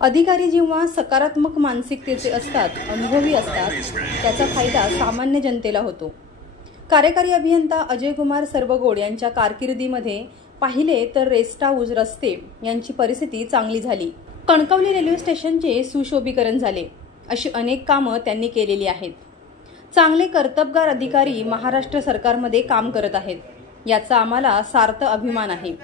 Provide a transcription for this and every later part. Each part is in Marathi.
अधिकारी जेव्हा सकारात्मक मानसिकतेचे असतात, अनुभवी असतात, त्याचा फायदा सामान्य जनतेला होतो। कार्यकारी अभियंता अजय कुमार सरबगोड यांच्या कारकिर्दीमध्ये पाहिले तर रेस्ट हाऊस, रस्ते यांची परिस्थिती चांगली झाली। कणकवली रेल्वे स्टेशनचे सुशोभीकरण झाले। अशी अनेक कामं त्यांनी केलेली आहेत। चांगले कर्तबगार अधिकारी महाराष्ट्र सरकारमध्ये काम करत आहेत, याचा आम्हाला सार्थ अभिमान आहे,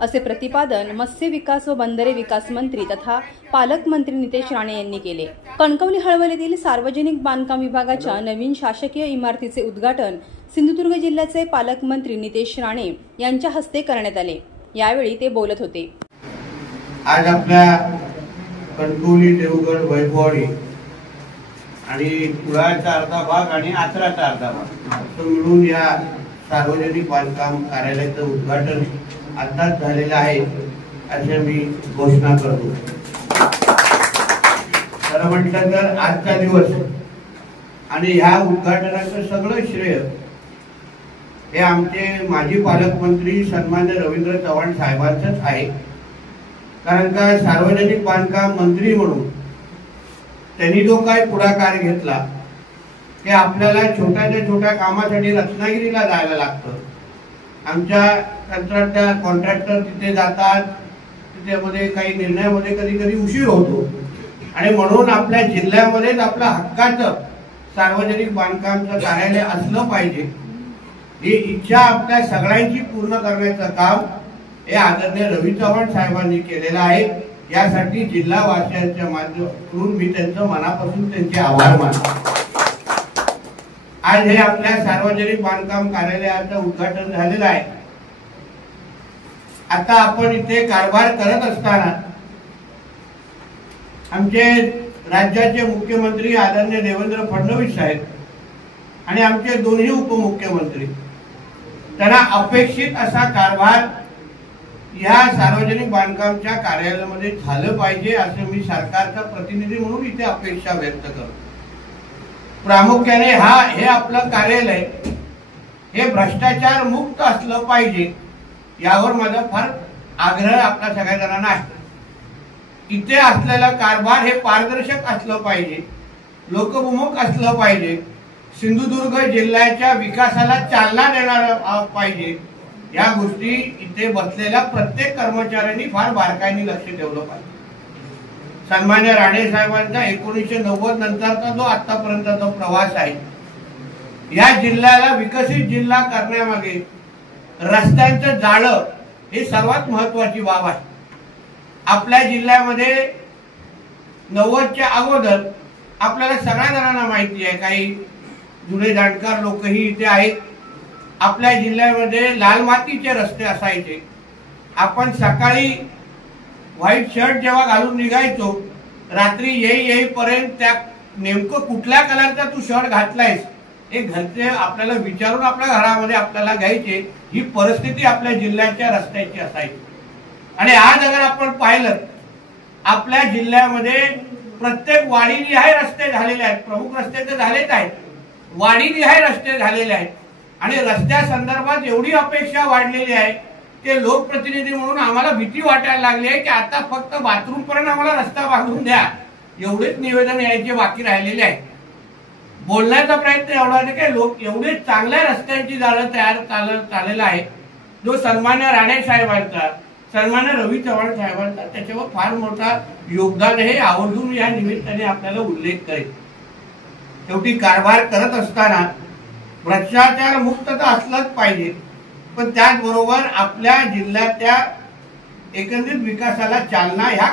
असे प्रतिपादन मत्स्य विकास व बंदरे विकास मंत्री तथा पालकमंत्री नितेश राणे यांनी केले। कणकवली हळवलीतील सार्वजनिक बांधकाम विभागाच्या नवीन शासकीय इमारतीचे उद्घाटन सिंधुदुर्ग जिल्ह्याचे पालकमंत्री नितेश राणे यांच्या हस्ते करण्यात आले। यावेळी ते बोलत होते। आज आपल्या कणकवली, देवगड, वैभववाडी आणि कुडाळचा अर्धा भाग आणि आचराचा अर्धा भाग असं मिळून या सार्वजनिक बांधकाम कार्यालयाचं उद्घाटन आताच झालेलं आहे, असे मी घोषणा करतो। खरं म्हटलं तर आजचा दिवस आणि ह्या उद्घाटनाचं सगळं श्रेय हे आमचे माजी पालकमंत्री सन्मान्य रवींद्र चव्हाण साहेबांचंच आहे। कारण का सार्वजनिक बांधकाम मंत्री म्हणून त्यांनी जो काय पुढाकार घेतला की आपल्याला छोट्याच्या छोट्या कामासाठी रत्नागिरीला जायला लागतं। आमच्या कंत्राटदार कॉन्ट्रॅक्टर तिथे जातात, तिथे काही निर्णयामध्ये कधी कधी उशीर होतो आणि म्हणून आपल्या जिल्ह्यामध्येच आपल्या हक्काचं सार्वजनिक बांधकामचं कार्यालय असलं पाहिजे, ही इच्छा आपल्या सगळ्यांची पूर्ण करण्याचं काम हे आदरणीय रवी चव्हाण साहेबांनी केलेलं आहे। यासाठी जिल्हावासियांच्या माध्यमातून मी त्यांचं मनापासून त्यांचे आभार मानतो। आज हे आपल्या सार्वजनिक बांधकाम कार्यालयाचं उद्घाटन झालेलं आहे। आता आपण इथे कारभार करत असताना आमचे राज्याचे मुख्यमंत्री आदरणीय देवेंद्र फडणवीस साहेब आणि आमचे दोन्ही उपमुख्यमंत्री त्यांना अपेक्षित असा कारभार या सार्वजनिक बांधकामच्या कार्यालयामध्ये झालं पाहिजे, असं मी सरकारचा प्रतिनिधी म्हणून इथे अपेक्षा व्यक्त करतो। प्रामुख्याने हे आपलं कार्यालय हे भ्रष्टाचार मुक्त असलं पाहिजे, यावर माझा फार आग्रह आपल्या सगळ्या जणांना आहे। इथे असलेला कारभार हे पारदर्शक असलं पाहिजे, लोकभिमुख असलं पाहिजे, सिंधुदुर्ग जिल्ह्याच्या विकासाला चालना देणारं पाहिजे। या गोष्टी इथे बसलेल्या प्रत्येक कर्मचाऱ्यांनी फार बारकाईने लक्ष ठेवलं पाहिजे। सन्मान्य राणे साहेबांचा 1990 नंतरचा जो आतापर्यंतचा प्रवास आहे, या जिल्ह्याला विकसित जिल्हा करण्यामागे रस्त्यांचं जाळं हे सर्वात महत्वाची बाब आहे। आपल्या जिल्ह्यामध्ये 90च्या अगोदर आपल्याला सगळ्या जणांना माहिती आहे, काही जुने जाणकार लोकही इथे आहेत। आपल्या जिल्ह्यामध्ये लाल मातीचे रस्ते असायचे। आपण सकाळी व्हाईट शर्ट जेव्हा घालून निघायचो, रात्री येईपर्यंत त्या नेमकं कुठल्या कलरचा तू शर्ट घातलायस हे घरचे आपल्याला विचारून आपल्या घरामध्ये आपल्याला घ्यायचे। ही परिस्थिती आपल्या जिल्ह्याच्या रस्त्याची असायची। आणि आज अगर आपण पाहिलं, आपल्या जिल्ह्यामध्ये प्रत्येक वाडीनिहाय रस्ते झालेले आहेत। प्रमुख रस्ते तर झालेच आहेत, वाडीनिहाय रस्ते झालेले आहेत। आणि रस्त्या संदर्भात एवढी अपेक्षा वाढलेली आहे की लोकप्रतिनिधी म्हणून आम्हाला भीती वाटायला लागली आहे की आता फक्त बाथरूम पर्यंत आम्हाला रस्ता बांधून द्या, एवढेच निवेदन यायचे बाकी राहिलेले आहे। बोलण्याचा प्रयत्न एवढा आहे की लोक एवढे चांगल्या रस्त्यांची जाळं चाललेलं आहे, जो सन्मान्य राणे साहेबांचा, सन्मान्य रवी चव्हाण साहेबांचा त्याच्यावर फार मोठा योगदान हे आवर्जून या निमित्ताने आपल्याला उल्लेख करेल। शेवटी कारभार करत असताना भ्रष्टाचार मुक्तता असलाच पाहिजे, पण त्याचबरोबर आपल्या जिल्ह्याच्या एकंदरीत विकासाला चालना ह्या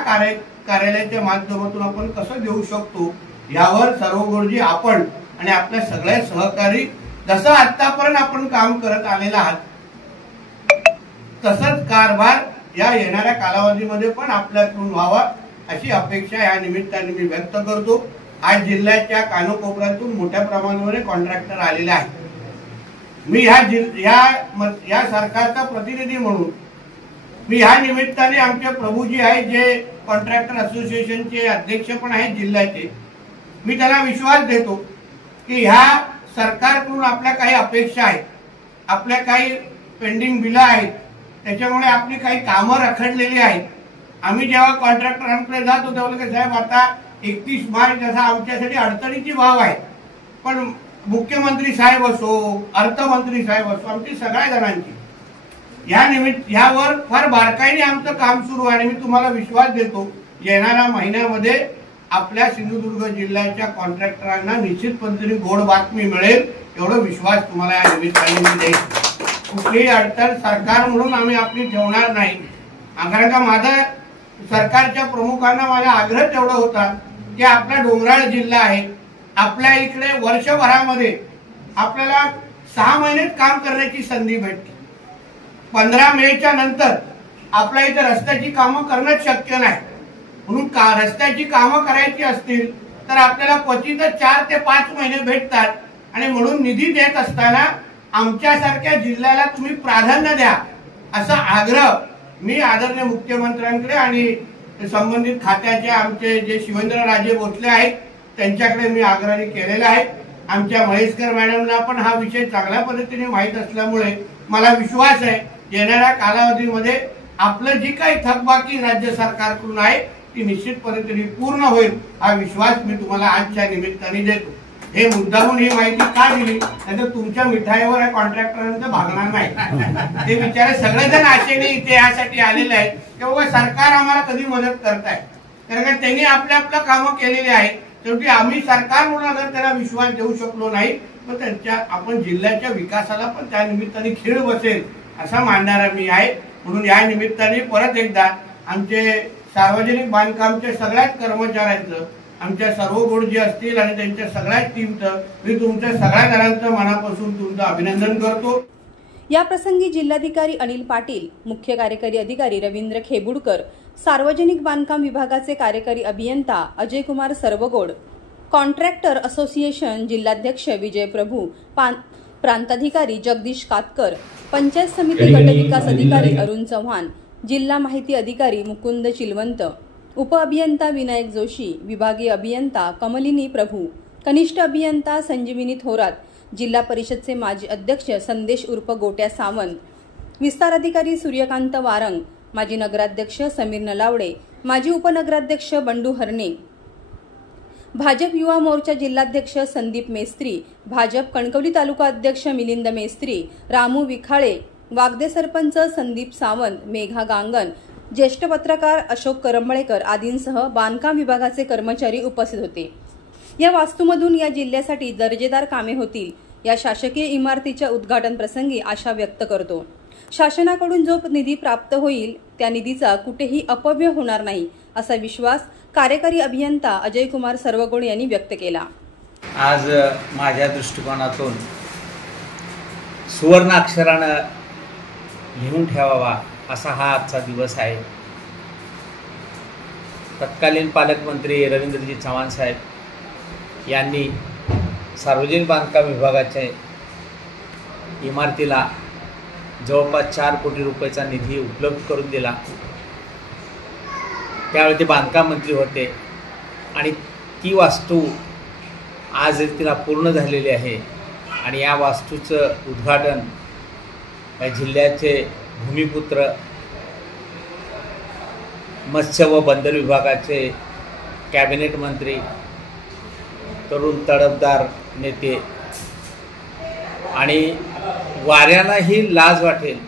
कार्यालयाच्या माध्यमातून आपण कसं देऊ शकतो, यावर सर्वगोडजी आपण आणि आपल्या सगळ्या सहकारी जसं आतापर्यंत आपण काम करत आलेला आहात, तसंच कारभार या येणाऱ्या कालावधीमध्ये पण आपल्याकडून व्हावा अशी अपेक्षा या निमित्ताने मी व्यक्त करतो। आज जिल्ह्याच्या कानकोपऱ्यातून मोठ्या प्रमाणावर कॉन्ट्रॅक्टर आलेले आहेत। मी या सरकारचा प्रतिनिधी म्हणून मी ह्या निमित्ताने आमचे प्रभूजी आहेत, जे कॉन्ट्रॅक्टर असोसिएशनचे अध्यक्ष पण आहेत जिल्ह्याचे, मी त्यांना विश्वास देतो की ह्या सरकारकडून आपल्या काही अपेक्षा आहेत, आपल्या काही पेंडिंग बिलं आहेत, त्याच्यामुळे आपली काही कामं रखडलेली आहेत, आम्ही जेव्हा कॉन्ट्रॅक्टरांकडे जातो तेव्हा की साहेब आता 31 मार्च असा आमच्यासाठी अडचणीची भाव आहे, पण मुख्यमंत्री साहेब असो, अर्थमंत्री साहेब असो, आमची सगळ्या जणांची यावर फार बारकाईने आमचं काम सुरू आहे. आणि मी तुम्हाला विश्वास देतो येणाऱ्या महिन्यामध्ये आपल्या सिंधुदुर्ग जिल्ह्याच्या कॉन्ट्रॅक्टरांना निश्चित पद्धतीने गोड बातमी मिळेल, एवढा विश्वास तुम्हाला या निमित्ताने मी देईन. कुठलीही अडचण सरकार म्हणून आम्ही आपली ठेवणार नाही. कारण का माझा सरकारच्या प्रमुखांना माझा आग्रह तेवढा होता की आपला डोंगराळ जिल्हा आहे, आपल्या इकडे वर्षभरामध्ये आपल्याला 6 महिनेच काम करण्याची संधी भेटते. 15 मेच्या नंतर आपल्या इथे रस्त्याची कामं करणं शक्य नाही. म्हणून रस्त्याची कामं करायची असतील तर आपल्याला क्वचितच 4 ते 5 महिने भेटतात. आणि म्हणून निधी देत असताना आमच्यासारख्या जिल्ह्याला तुम्ही प्राधान्य द्या असा आग्रह मी आदरणीय मुख्यमंत्र्यांकडे आणि संबंधित खात्याचे आमचे जे शिवेंद्रराजे भोसले आहेत त्यांच्याकडे मी आग्रह केलेला आहे. आमच्या महेशकर मॅडमला पण हा विषय चांगल्या पद्धतीने माहीत असल्यामुळे मला विश्वास आहे येणाऱ्या कालावधीमध्ये आपलं जी काही थकबाकी राज्य सरकारकडून आहे ती निश्चित पद्धतीने पूर्ण होईल हा विश्वास मी तुम्हाला आजच्या निमित्ताने देतो. हे मुद्दामून ही माहिती का दिली नाहीतर तुमच्या मिठाईवर कॉन्ट्रॅक्टरांचं भागणार नाही. ते बिचारे सगळेजण आशेने इथे यासाठी आलेले आहेत तेव्हा सरकार आम्हाला कधी मदत करताय, कारण त्यांनी आपल्या कामं केलेली आहेत. शेवटी आम्ही सरकार म्हणून अगर त्याला विश्वास देऊ शकलो नाही तर त्यांच्या आपण जिल्ह्याच्या विकासाला पण त्या निमित्ताने खीळ बसेल असा मानणारा मी आहे. म्हणून या निमित्ताने परत एकदा आमचे सार्वजनिक बांधकामच्या सगळ्याच कर्मचाऱ्यांचं, आमच्या सर्व बोर्ड जे असतील आणि त्यांच्या सगळ्याच टीमचं मी तुमच्या सगळ्या जणांचं मनापासून तुमचं अभिनंदन करतो. या प्रसंगी जिल्हाधिकारी अनिल पाटील, मुख्य कार्यकारी अधिकारी रवींद्र खेबुडकर, सार्वजनिक बांधकाम विभागाचे कार्यकारी अभियंता अजय कुमार सर्वगोड, कॉन्ट्रॅक्टर असोसिएशन जिल्हाध्यक्ष विजय प्रभू, प्रांताधिकारी जगदीश कातकर, पंचायत समिती गटविकास अधिकारी अरुण चव्हाण, जिल्हा माहिती अधिकारी मुकुंद चिलवंत, उपअभियंता विनायक जोशी, विभागीय अभियंता कमलिनी प्रभू, कनिष्ठ अभियंता संजीविनी थोरात, जिल्हा परिषदचे माजी अध्यक्ष संदेश उर्फ गोट्या सावंत, विस्तार अधिकारी सूर्यकांत वारंग, माजी नगराध्यक्ष समीर नलावडे, माजी उपनगराध्यक्ष बंडू हरणे, भाजप युवा मोर्चा जिल्हाध्यक्ष संदीप मेस्त्री, भाजप कणकवली तालुका अध्यक्ष मिलिंद मेस्त्री, रामू विखाळे, वागदे सरपंच संदीप सावंत, मेघा गांगण, ज्येष्ठ पत्रकार अशोक करंबळेकर आदींसह बांधकाम विभागाचे कर्मचारी उपस्थित होते. या वास्तूमधून या जिल्ह्यासाठी दर्जेदार कामे होतील या शासकीय इमारतीच्या उद्घाटन प्रसंगी आशा व्यक्त करतो. शासनाकडून जो निधी प्राप्त होईल त्या निधीचा कुठेही अपव्यय होणार नाही असा विश्वास कार्यकारी अभियंता अजय कुमार सर्वगोड यांनी व्यक्त केला. आज माझ्या दृष्टिकोनातून सुवर्ण अक्षरानं लिहून ठेवावा असा हा आजचा दिवस आहे. तत्कालीन पालकमंत्री रवींद्रजी चव्हाण साहेब यांनी सार्वजनिक बांधकाम विभागाच्या इमारतीला जवळपास 4 कोटी रुपयाचा निधी उपलब्ध करून दिला. त्यावेळी ते बांधकाम मंत्री होते आणि ती वास्तू आज तिला पूर्ण झालेली आहे. आणि या वास्तूचं उद्घाटन या जिल्ह्याचे भूमिपुत्र मत्स्य व बंदर विभागाचे कॅबिनेट मंत्री, तरुण तडफदार नेते आणि वाऱ्यांनाही लाज वाटेल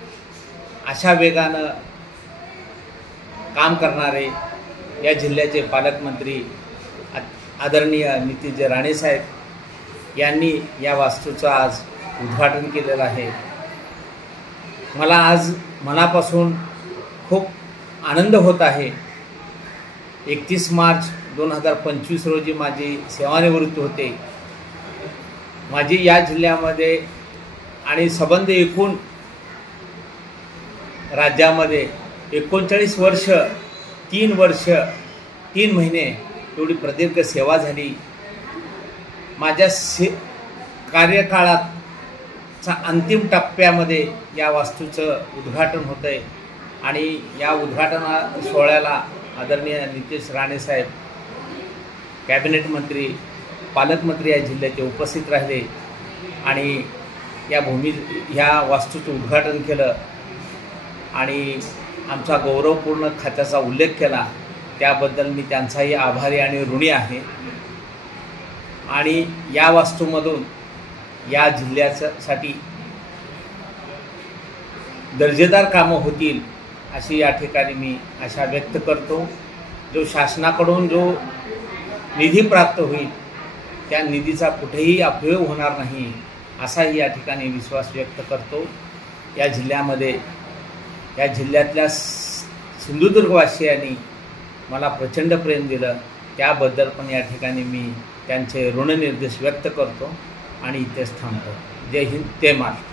अशा वेगानं काम करणारे या जिल्ह्याचे पालकमंत्री आदरणीय नितीनजी राणे साहेब यांनी या वास्तूचं आज उद्घाटन केलेलं आहे. मला आज मनापासून खूप आनंद होत आहे. 31 मार्च 2025 रोजी माझी सेवानिवृत्ती होते. माझी या जिल्ह्यामध्ये आणि संबंध एकूण राज्यामध्ये 39 वर्ष 3 वर्ष 3 महिने एवढी प्रदीर्घ सेवा झाली. माझ्या कार्यकाळाचा अंतिम टप्प्यामध्ये या वास्तूचं उद्घाटन होतं आहे आणि या उद्घाटना सोहळ्याला आदरणीय नितीश राणे साहेब कॅबिनेट मंत्री, पालकमंत्री या जिल्ह्याचे उपस्थित राहिले आणि ह्या वास्तूचं उद्घाटन केलं. आणि आमचा गौरवपूर्ण खात्याचा उल्लेख केला, त्याबद्दल मी त्यांचाही आभारी आणि ऋणी आहे. आणि या वास्तूमधून या जिल्ह्यासाठी दर्जेदार कामं होतील अशी या ठिकाणी मी आशा व्यक्त करतो. जो शासनाकडून जो निधी प्राप्त होईल त्या निधीचा कुठेही अपव्यय होणार नाही असाही या ठिकाणी विश्वास व्यक्त करतो. या जिल्ह्यातल्या सिंधुदुर्गवासियांनी मला प्रचंड प्रेम दिलं, त्याबद्दल पण या ठिकाणी मी त्यांचे ऋणनिर्देश व्यक्त करतो आणि इथेच थांबतो. जय हिंद, जय महाराष्ट्र.